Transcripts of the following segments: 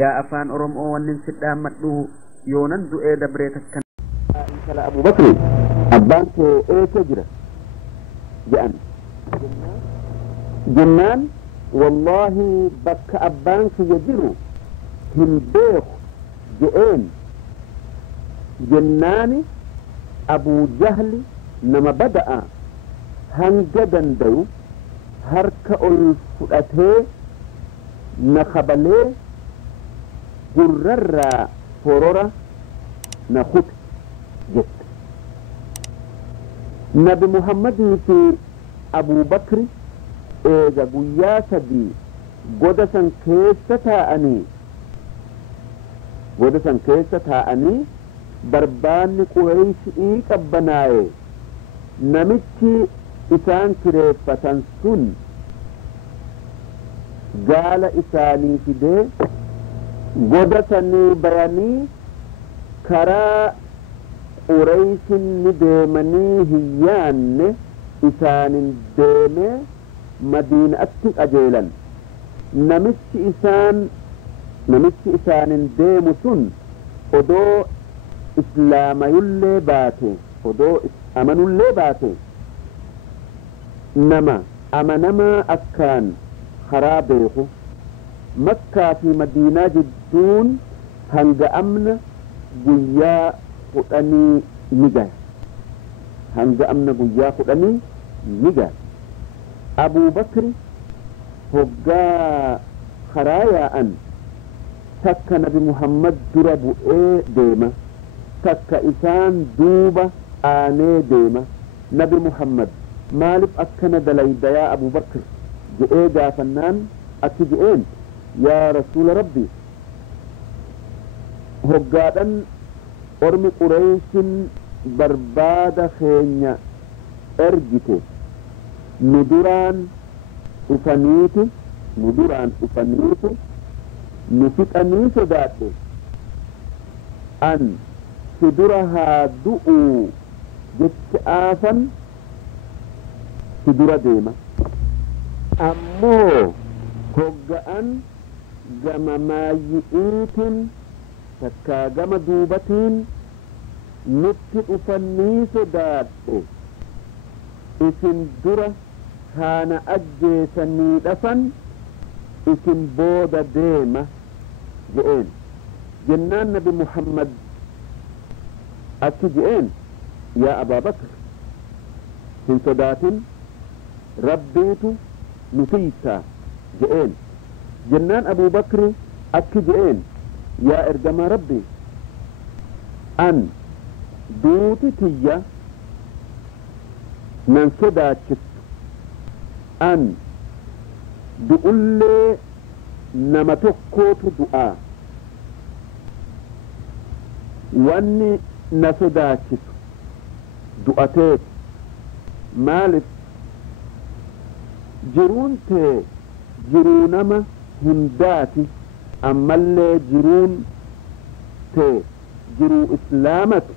يا أفان أرم أوان سدام مدو يونان دو إيدا بريتك كان أبو بكر أبانك إيه تجرى جأن جنان والله بك أبانك يجروا هنبيخ جئين جناني أبو جهل نما بدأ هنجدا دو هرك الفؤته نخبلي جرر فرورة نخط جت نبي محمد في أبو بكر إذا بياسة دي قدسا كيسة أني بربان قريش إيك أبنائي نمتي إسان كريفة سن قال إساني في دي قدسني بياني كرا قريش نديمني هيان إسان ديمي مدينة أجيلا نمتي إسان ديمو سن odoo islaamayullee baate odoo amanullee baate nama amanamaa akkaan karaa beeku makkaa fi madiinaa jidduun hanga amna guyyaa 10 ni gaya hanga amna guyyaa 10 ni gaya Abuu Bakri hoggaa karaa yaa'an takka nabi Muhammad dura bu'ee deema takka isaan duuba aanee deema nabi Muhammad maalif akkana dalayda yaa Abuu Bakr je'ee gaafannaan akki je'een yaa rasuula rabbi hoggaadhan ormi Qureyshin barbaada keenya ergite nu duraan dhufaniitu نفتني صداته أن سدرها دؤو جتآفا سدر ديما أمو هقان جم مايئيت تكا جم دوبتين نتئفني صداته إسن درة كان أجيسني دفن إسن بودا ديما جئين جنان نبي محمد أتجئين يا أبا بكر في صدات ربيت نتيسا جئين جنان أبو بكر أتجئين يا إرجم ربي أن دوتي تيا من صدات أن du'ullee nama tokkootu du'aa wanni na sodaachisu du'ateet maalif jiruun tee jiruu nama hundaati ammallee jiruun tee jiruu islaamati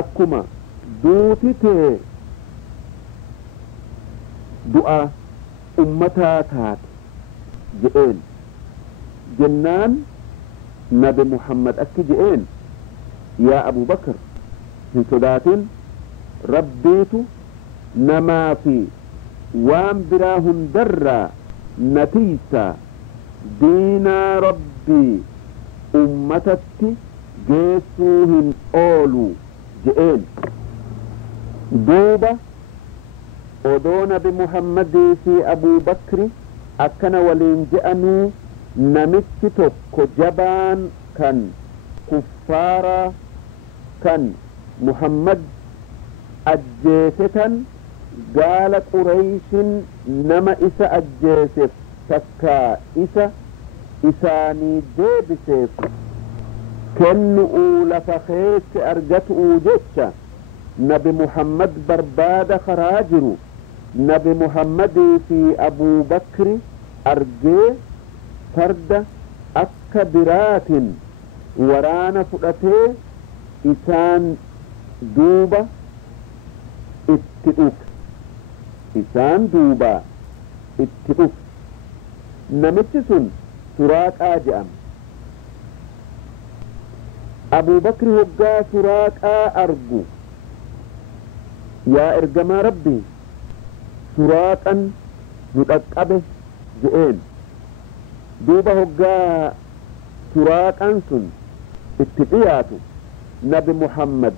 akkuma duuti tee du'a ummataa taate je'een jennaan nabi Muhammad akki je'een yaa Abuu Bakr hin sodaatin rabbiitu namaa fi waan biraa hundarraa natiisa diinaa rabbii ummatatti geessuu hin oolu je'een duuba odoo nabi Muhammadii fi Abuu Bakri akkana waliin je'anuu namichi tokko jabaan kan kuffaaraa kan Muhammad ajjeesetan gaala Qureyshin nama isa ajjeeseef takkaa isa isaanii deebiseef kennu'uu lafa keesse argatu'uu jecha nabi Muhammad barbaada karaa jiru nabi Muhammadii fi Abuu Bakri argee farda akka biraatin waraana fudhatee isaan duuba itti dhufe namichi sun Suraaqaa jedhama أبو بكر هقا سراقا أرجو يا إرجما ربي سراقا نتقبه جئين دوبا هقا سراقا سن اتقياتو نبي محمد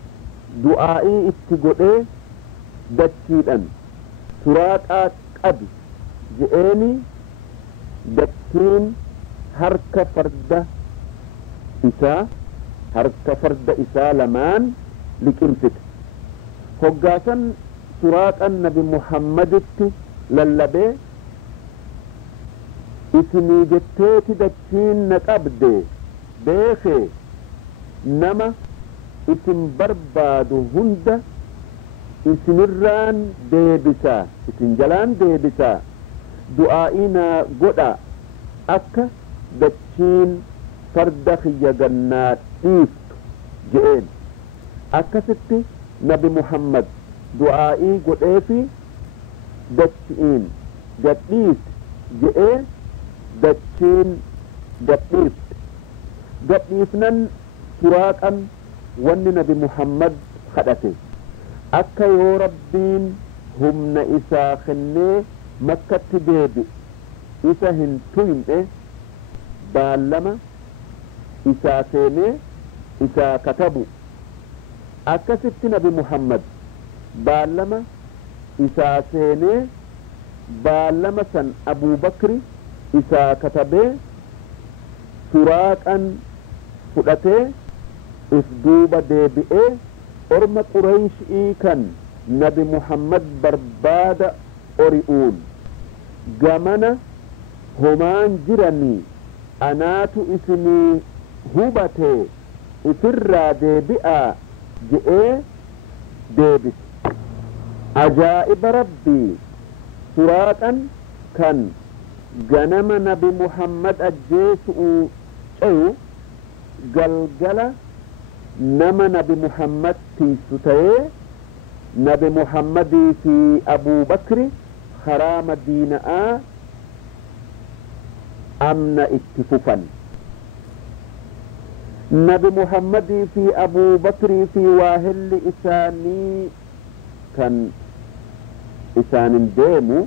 دعائي اتقوئي دكيدا سراقا قبي جئيني دكين harka farda isaa lamaan liqimsite hoggaasan suraaqan nabi muhammaditti lallabee isinii jetteeti dachiin na qabde beekee nama isin barbaadu hunda isinirraan deebisaa isin jalaan deebisaa du'aa'inaa godha akka dachiin farda kiyya gannaa dhiiftu je'een akkasitti nabi muhammad du'aa'ii godheefi dachiin gadhiisi je'ee dachiin gadhiifte gadhiifnan suraaqan wanni nabi muhammad kadhate akka yoo rabbiin humna isaa kennee makkatti deebi isa hin tuyne baallama isaa seenee isaa katabu akkasitti nabi muhammad baallama isaa seenee baallama san abuu bakri isaa katabee suraaqan fudhatee if duuba deebi'ee orma qurayshii kan nabi muhammad barbaada ori'uun gamana homaan jiranii anaatu isinii hubate ifirraa deebi'aa je'ee deebise ajaa'iba rabbii suraaqan kan ganama nabi muhammad ajjeesu'u ceyu galgala nama nabi muhammad tiisu ta'ee nabi muhammadii fi abuu bakri karaa madiina'aa amna itti fufan nabi muhammadii fi abuu bakrii fi waahilli isaanii kan isaanin deemu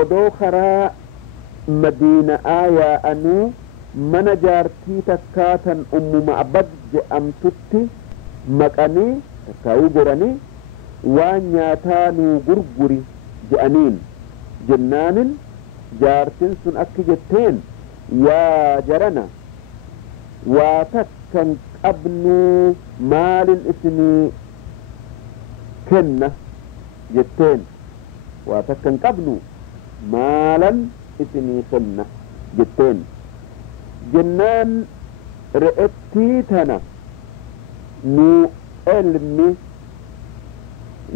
odoo karaa madiina'aa yaa'anuu mana jaartii takkaatan ummu ma'bad je'amtutti maqanii takkaayuu goranii waan nyaataa nuu gurguri je'aniin jennaanin jaartin sun akki jetteen yaa jarana waa takkan qabnuu maalin isinii kenna jetteen waa takkan qabnu maalan isinii kenna jetteen jennaan re'ettii tana nuu elmi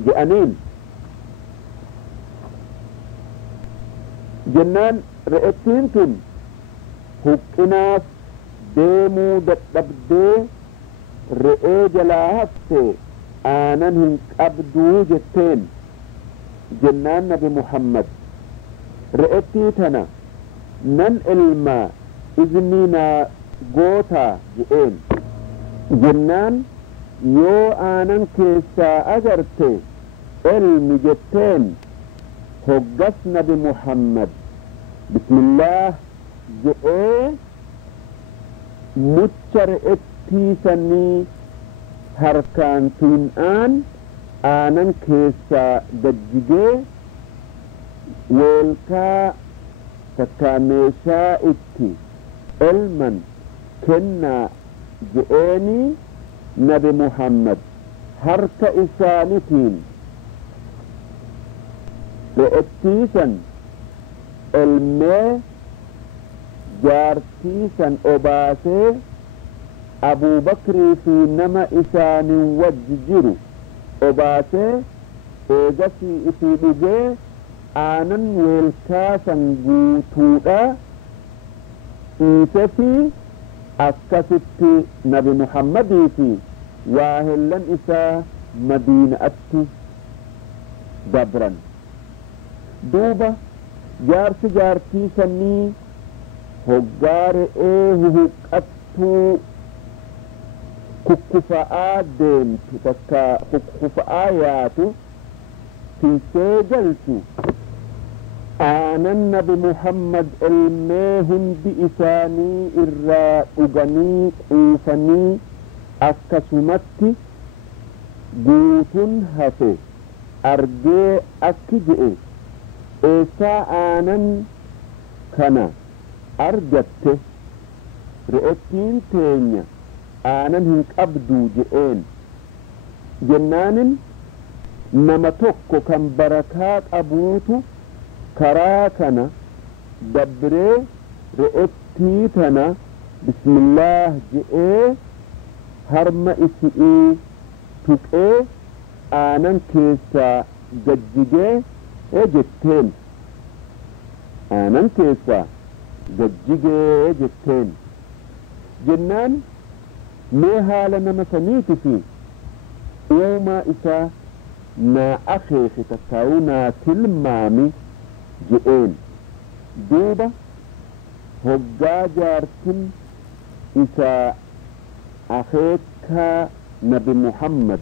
je'aniin jennaan re'ettiin tun huqqinaaf deemuu dadhabdee re'ee jalaa hafte aanan hin qabduu jetteen jennaan nabi muhammad re'ettii tana nan elmaa iznii naa gootaa je'een jennaan yoo aanan keessaa agarte elmi jetteen hoggas nabi muhammad bismillah je'ee mucha re'ettii sanii harkaan tuin'aan aanan keessaa gajjigee weelkaa takkaa meeshaa itti elman kennaa je'eenii nabi muhammad harka isaanitiin re'ettiisan elmee jaartiisan obaasee abuu bakrii fi nama isaanin wajji jiru obaasee eegasii isii dhugee aanan weelkaasan guutuudha dhiisefi akkasitti nabi muhammadii fi waahillan isaa madiina'atti dabran duuba jaarsi jaartii sanii hoggaa re'ee huhuqqattuu kukkufa'aa deemtu takka kukkufa'aa yaatu tiisee galchu aanan nabi muhammad ilmee hundi isaanii irraa dhuganii quufanii akkasumatti guutun hafe argee akki je'e eessaa aanan kana argatte re'ettiin teenya aanan hin qabduu je'een jennaanin nama tokko kan barakaa qabuutu karaa kana dabree re'ettii tana bismillaah je'ee harma isi'ii tuqee aanan keessaa gajjigee jetteen aanan keessaa gajjigee jetteen jennaan mee haala nama saniiti fi uumaa isaa naa akeeke takkaa'uu naa tilmaami je'een duuba hoggaa jaartin isaa akeekaa nabi muhammad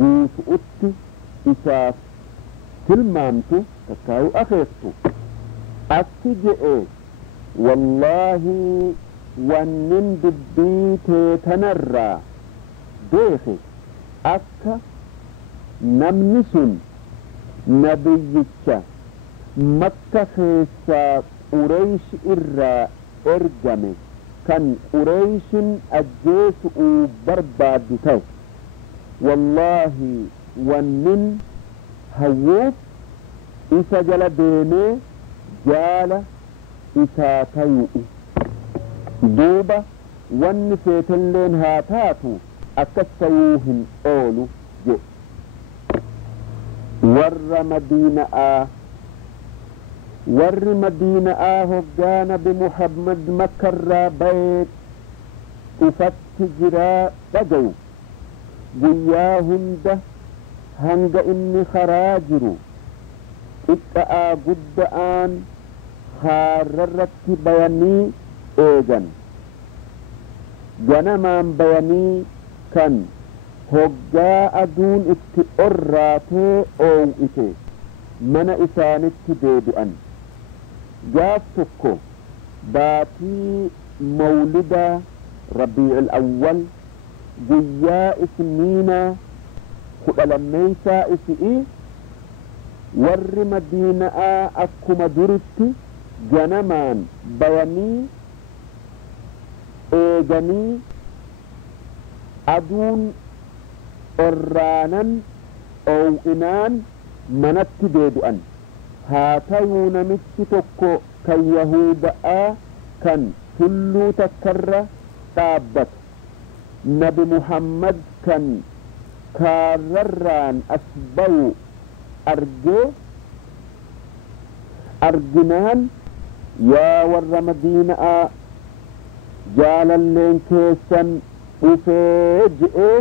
guutu'utti isaaf tilmaamtu takkaa'uu akeektu akki je'e wallaahi wannin dubbii teetanarraa beeke akka namni sun nabiyyicha makka keessaa qureysh irraa ergame kan qureyshin ajjeesu'uu barbaaddu ta'u wallaahi wannin hawwuuf isa jala deemee jaala isaa tayu'u duuba wanni feetelleen haa taatu akkas ta'uu hin oolu jedhe warri madiina'aa hoggaa nabi muhammad makkarraa bayee dhufatti jiraa dhagayu guyyaa hunda hanga inni karaa jiru xiqqa'aa gudda'aan haarrarratti bayanii eegan ganamaan bayanii kan hoggaa aduun itti orraatee oow'ite mana isaanitti deebi'an gaaf tokko baatii mawlida rabiicil awwal guyyaa isniinaa 12 isi'ii warri madiina'aa akkuma duritti ganamaan bayanii eeganii aduun orraanan oow'inaan manatti deebi'an haa ta'uu namichi tokko kan yahuda'aa kan tulluu takkarra dhaabbatu nabi muhammad kan kaarrarraan as bayu arginaan yaa warra madiina'aa jaalalleen keessan dhufee je'ee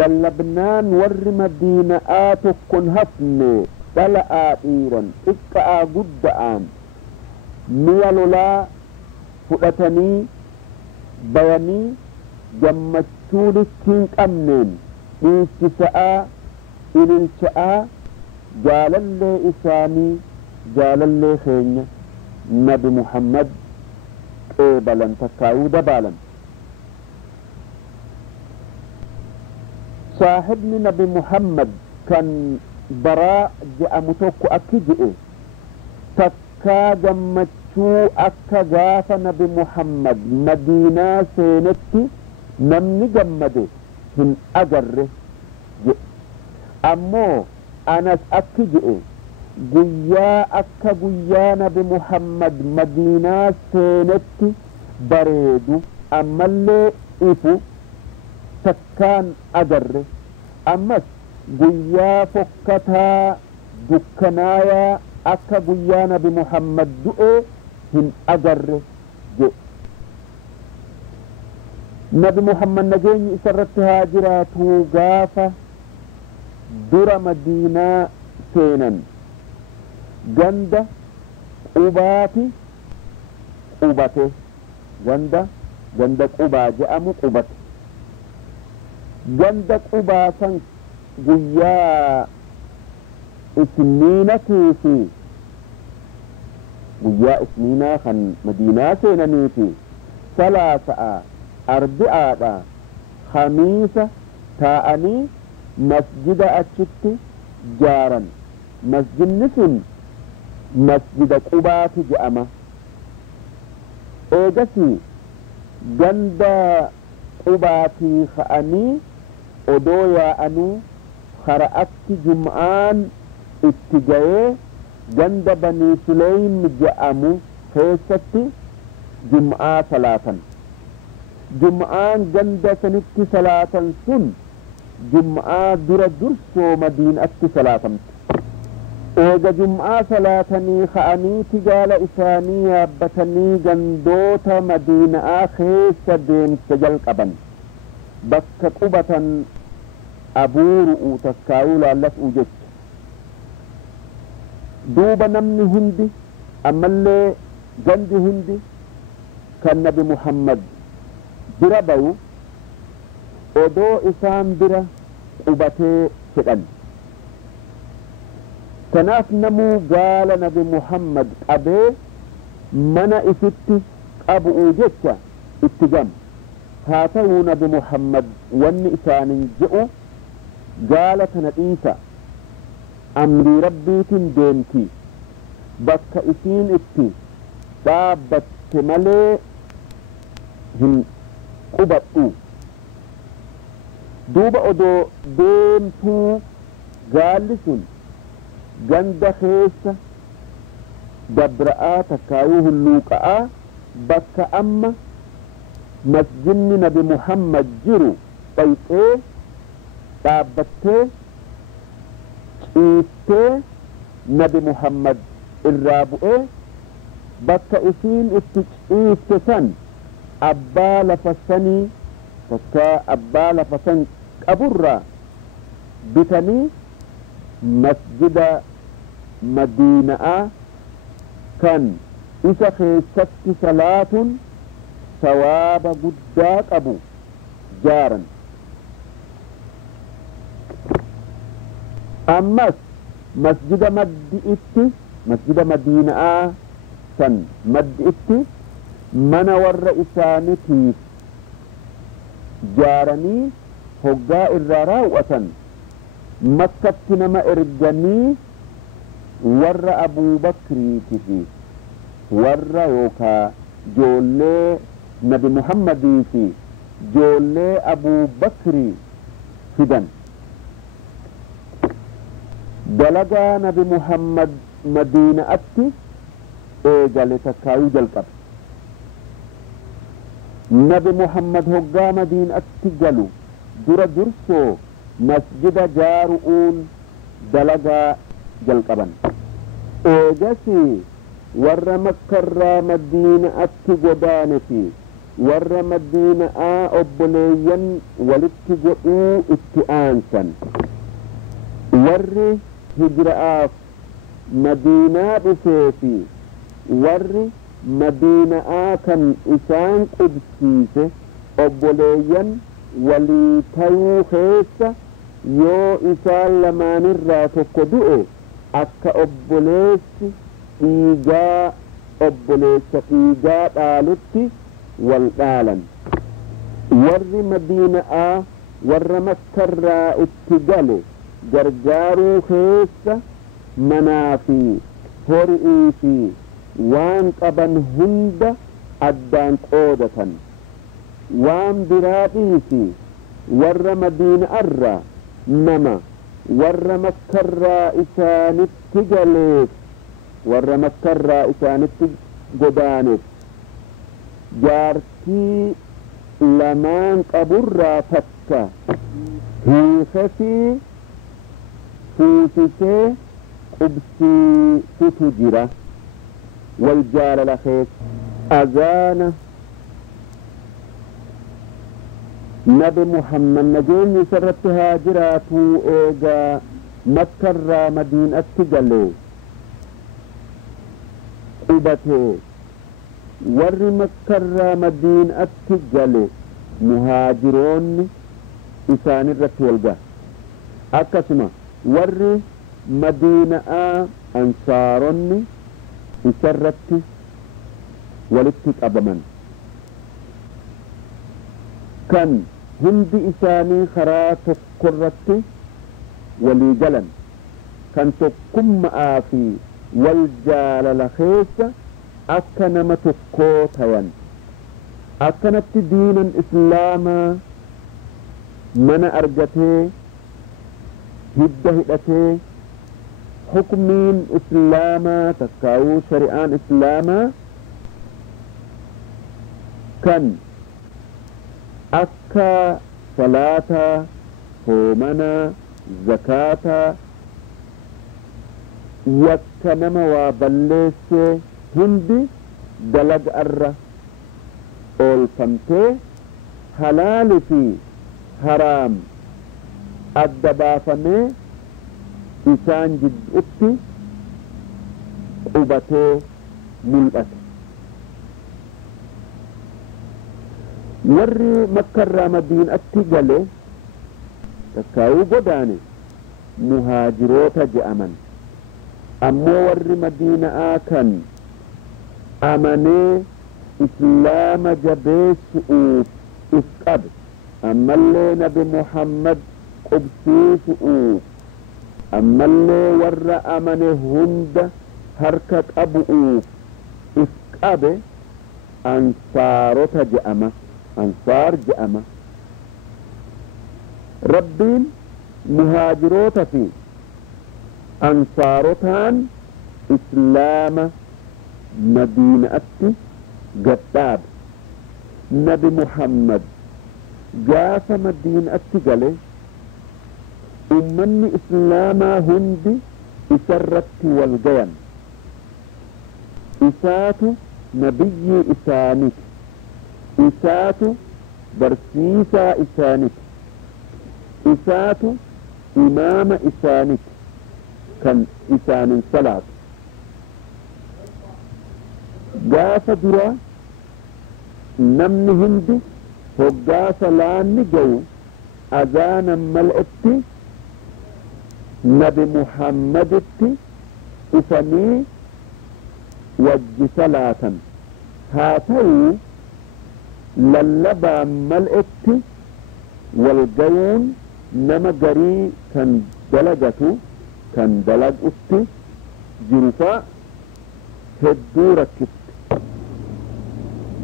lallabnaan warri madiina'aa tokkon hafne dhala'aa dhiiran xiqqa'aa gudda'aan mi'a lolaa fudhatanii bayanii gammachuu littiin qabneen dhiichisa'aa ililcha'aa jaalallee isaanii jaalallee keenya nabi muhammad qeebalan takkaayuu dabaalan saahibni nabi muhammad kan baraa je'amu tokko akki je'e takkaa gammachuu akka gaafa nabi muhammad madiinaa seenetti namni gammade hin agarre je'e ammoo anas akki je'e guyyaa akka guyyaa nabi muhammad madiinaa seenetti bareedu ammallee ifu takkaan agarre ammas guyyaa fokkataa dukkanaayaa akka guyyaa nabi muhammad du'e hin agarre jedhe nabi muhammad nageenyi isarratti haa jiraatuu gaafa dura madiinaa seenan ganda qubaati qubate ganda غند قبا جأم قبت غند قبا سن قيا اسنينتي في قيا اسنينا خن مدينة سينانيتي ثلاثة أربعة خميسة تاءني مسجد أتشتي جارا مسجد نسن مسجد قبات جأمة إيجاسي غند قباتي خأني أدويا أنو خرأت جمعان اتجاه غند بني سليم جأمو خيستي جمعة ثلاثا جمعان غند سنتي ثلاثا سن جمعة درسو مدينة ثلاثا إيجا جمعة ثلاثني خأني تجال إساني يابتني غندوتا مدينة خيس دين سجل قبن بك قبة أبور أوتسكاولا لس أوجت دوبا نمني هندي أما اللي جندي هندي كان نبي محمد بربو odoo isaan bira qubatee fedhan kanaaf namuu gaala nabi muhammad qabee mana isitti qabu'uu jecha itti gam haa ta'uu nabi muhammad wanni isaanin je'u gaala tana dhiisa amrii rabbiitiin deemti bakka isiin itti dhaabbatte malee hin qubadhu دوبا أدو ديمتو جالسون جند خيسة دبرآ تكاوه اللوكاء بكا أما مسجن نبي محمد جرو طيطي تابتي إيستي نبي محمد الرابئي بكا إسين إيستسان أبا لفسني فكا أبا لفسن أبرا بتني مسجد مدينة كان إسا خيست صلاة ثواب قداك أبو جارا أمس مسجد مسجد مدينة كان مد من ور إسانتي جارني هقا الراراوة مكة نما إرجاني ور أبو بكر تفي ور يوكا جولي نبي محمد في جولي أبو بكر فدن دلقا نبي محمد مدينة أتي إيجالي تكاو جلقب نبي محمد هقا مدينة أتجلو درسو مسجد جارؤون دلقا جلقبا إيجاسي ور مكة مدينة أتجدانتي ور مدينة أبليا ولتجؤو اتئانسا ور هجرآف مدينة بسيفي ور مدينة كان إسان قدسيسة أبوليا وليتيو خيسة يو إسان لمان الراتو قدؤ أكا أبوليس إيجا أبوليس إيجا طالتي والقالا ور مدينة ور مكة اتجالي جرجارو خيسة منافي هرئيسي وان قبن هند أدان قودة وان برابيسي ور مدينة أرى نما ور مكة إسان التجاليك ور مكة إسان التجدانك جارتي لمان قبر فكة هيخسي فوسسي قبسي ستجرة والجار لخيس أذان نبي محمد نجيني سرت هاجراتو إيجا مكة مدينة تجلي قبته ور مكة مدينة جلي مهاجرون إسان الرت والجاه أكسما ور مدينة أنصارون إسرت ولتك أبمن كان هندي إساني خرات قرت ولي جلن كان تقم آفي والجال لخيس أكنما تقوتين أكنت دينا إسلاما من أرجته هدته حكمين إسلاما تكاو شريعان إسلاما كان أكا صلاة صومنا زكاة يكنما وبلس هندي دلق أرى أولفنته حلال في حرام الدبافنه إسان جد أبتي قبته ملأت ور مكة مدينة أتقله تكاو قداني مهاجروت جأمن أمو ور مدينة آكن أمني إسلام جبيس أوف إسقب أما اللي نبي محمد قبسيس أوف أما اللي ور أمني هند هركة أبو أوف إسقب أنصارت جأمة أنصار جأمة ربين مهاجروت في أنصارتان إسلام مدينة قطاب نبي محمد جاس مدينة قال أمني إسلاما هندي إسرت والجيان إسات نبي إسانك إسات برسيسا إسانك إسات إمام إسانك كان إسان صلاة جاس درا نمن هندي هجاس لان جو أذانا ملئتي نبي محمد إساني وجه صلاة هاتو للبا ملئتي والجيون نما جري كان دلجته كان دلج أتي جرفاء هدورة كت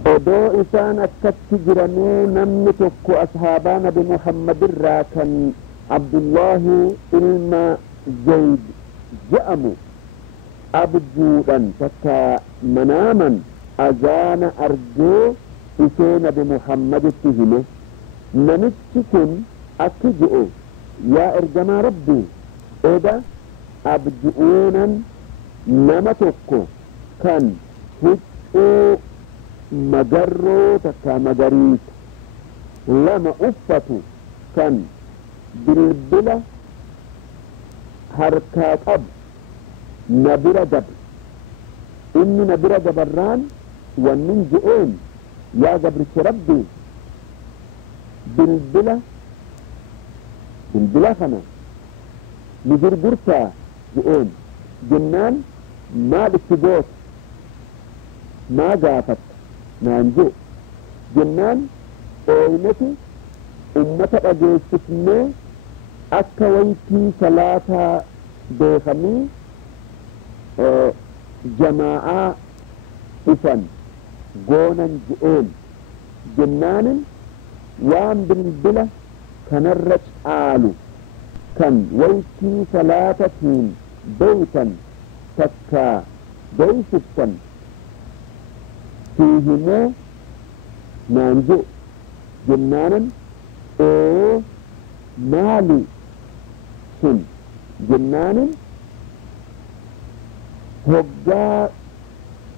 odoo isaan akkatti jiranuu namni tokko ashaabaa nabi muhammad irraa kan abdullaahi ilma zayd je'amu abjuudhan takka manaaman azaana argee isee nabi muhammaditti hime namichi kun akki je'e yaa ergamaa rabbii eda abju'uunan nama tokko kan huccuu مجرو تكا مجريت لما أفتو كان بالبلا حركات أب نبرة جب إني نبرة جبران ومن جئين يا جبر ربي بالبلا خنا نجر برتا جئين جنان ما بتجوت ما جافت نانجو جنان اينتي امتا اجيستني اكا ويتي صلاة بيخمي جماعة افن قونا جئين جنان وان بالبلا كنرج آلو كان ويتي صلاة بيتا تكا بيستا فيهما نانجو جنانا مالي سن جنانا هجا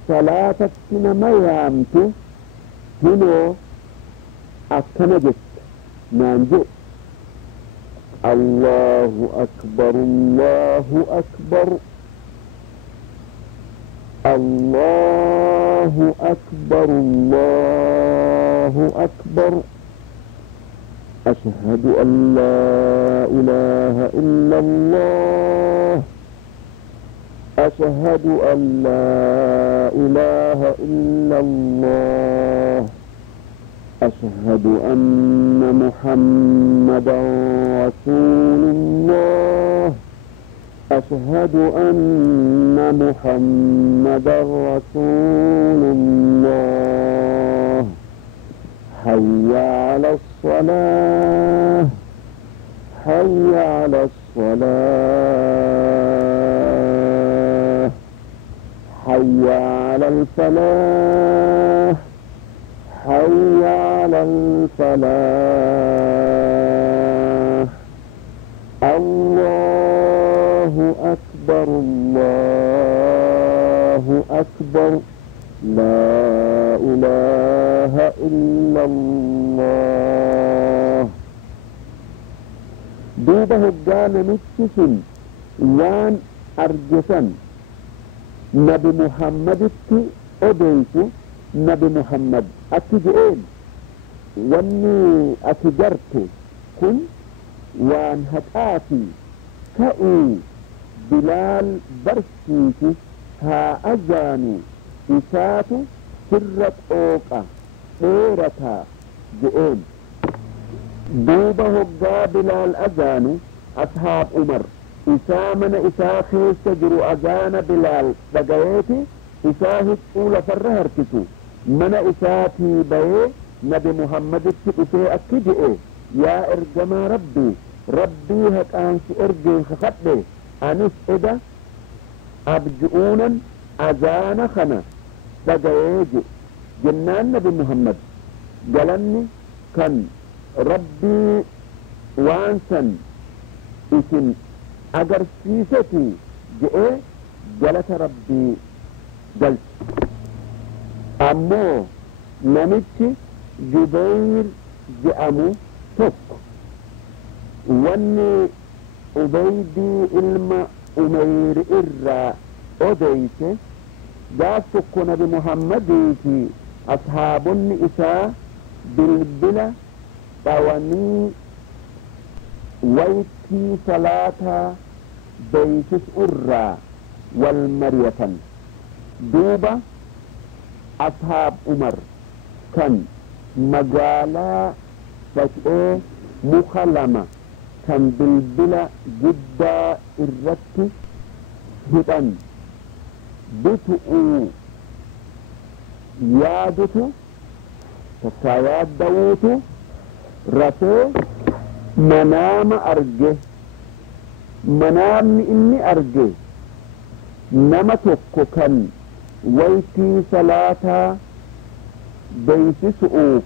صلاة ما يامتو هنو أكنجت نانجو الله أكبر الله أكبر الله أكبر الله أكبر أشهد أن لا إله إلا الله أشهد أن لا إله إلا الله أشهد أن محمدا رسول الله أشهد أن محمدا رسول الله حي على الصلاة حي على الصلاة حي على الفلاح حي على الفلاح الله أكبر الله أكبر لا إله إلا الله دوبه الجان متسن وان أرجسن نبي محمد أديته نبي محمد أتجئين واني أتجرت كن وان هتآتي كأي بلال برسيتي ها أزاني إساتو سرت أوقا إيرتا جئين دوبه هقا بلال أزانو أصحاب عمر إسامنا إساخي سجروا أزان بلال دقايتي إساهي أولى فرهرتتو من إساتي بيه نبي محمد التقفي أكجئي يا إرجما ربي ربي هكانس إرجي خخطي أنس إذا أبجؤونا أزان خنا دقايجي جنان نبي محمد قالني كان ربي وانسا اسم أجر سيستي جئي جلت ربي جلت أمو نمتي جبير جأمو توك واني أبيدي إلما أمير إرى أديت جاسك نبي محمد في أصحاب النساء بالبلا طواني ويتي صلاة بيتس أرى والمرية دوبة أصحاب عمر كان مقالا فتئة مخلمة كان بالبلا جدا الرت هدن بتؤو يادتو تكايات دوتو رفو منام أرجه منام إني أرجه نما توكو كان ويتي صلاة بيت سؤوف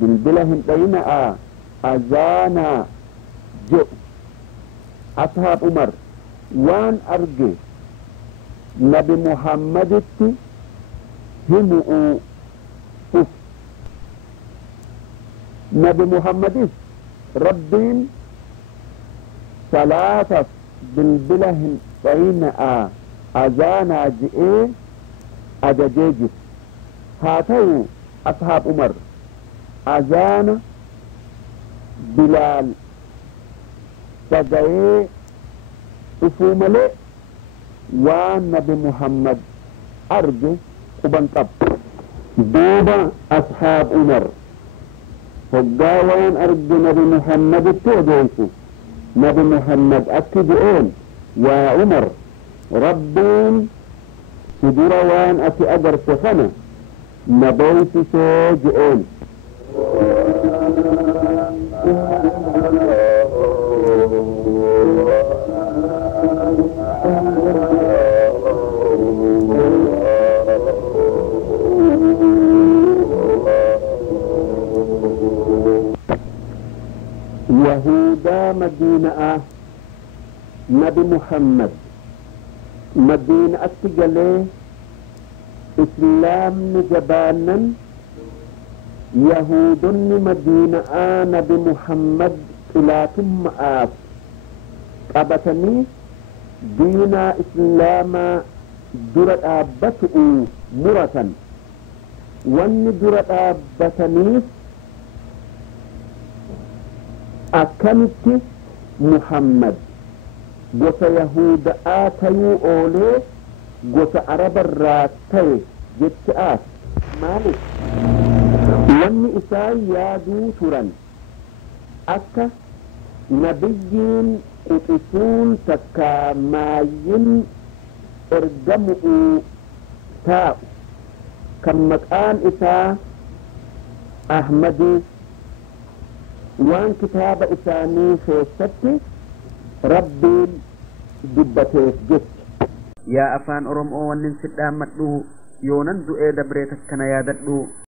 بالبلهن دينا أزانا جو أصحاب عمر وان أرجه نبي محمد همؤوا أف نبي محمد ربين ثلاثة بالبلهن دينا أزانا جئي أجاجيجس هاتو أصحاب عمر أزان بلال تدعي أفوملي ونبي محمد أرجو وبنطب دوبا أصحاب عمر فقاوان أرجو نبي محمد التوجيسو نبي محمد أكدئون يا عمر ربين سدورا وان أتي أجر سفنة نبوت سوجئون يهودا مدينة نبي محمد مدينة أتجلي إسلام جبانا يهود مدينة نبي محمد إلى ثم قبتني diinaa islaamaa dura dhaabbatu muratan wanni dura dhaabbataniif akkamitti muhammad gosa yahuda'aa tayuu oolee gosa arabarraa ta'e jechaas maaliif wanni isaan yaaduu turan akka nabiyyiin quxisuun takka maayyin ergamu'u taa'u kan maqaan isaa ahmadii waan kitaaba isaanii keessatti rabbiin dubbateef jecha yaa afaan oromoo wannin sidhaammadhu yoonan du'ee dabree takkana yaadadhu